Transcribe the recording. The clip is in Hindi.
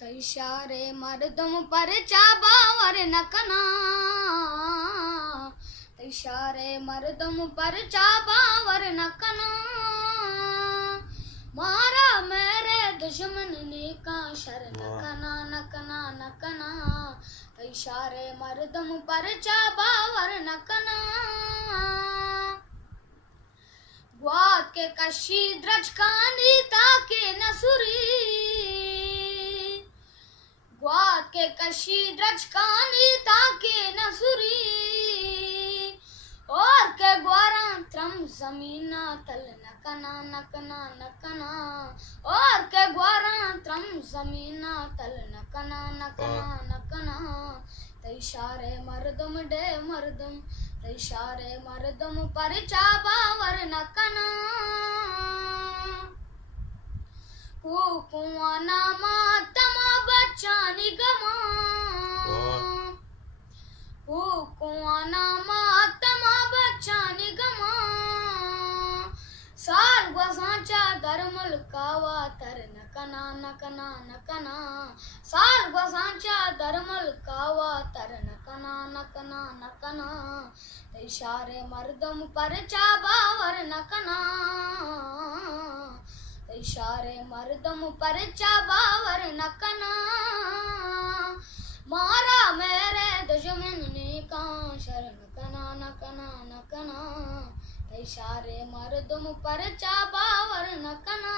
तैशारे मर्दम पर चाबावर नकना, तैशारे मर्दम पर चाबावर नकना, मारा मेरे दुश्मन ने का शर नकना नकना नकना, तैशारे मर्दम पर चाबावर नकना, ग्वात के कशी द्रजकानी ताके नसुरी, ग्वात के कशी द्रजकानी ताके नसुरी, और के ग्वारा त्रम जमीना तल नकना नकना नकना, और के ग्वारा त्रम जमीना तल नकना नकना नकना, तैशारे मर्दम डे मर्दम, तैशारे मर्दम पर चाबावर नकना, कुआना मातमा बच्चा निगमा, कुआना मातमा बच्चा निगमा, साल गसाचा दरमल कावा तर नकना नकना नकना, साल गसाचा दरमल कावा तर नकना नकना नकना, तैशारे मर्दम पर चाबावर नकना, तैशारे मर्दम पर चाबावर नकना, मारा मेरे दुश्मन ने का शर नकना नकना नकना, तैशारे मर्दम पर चाबावर नकना।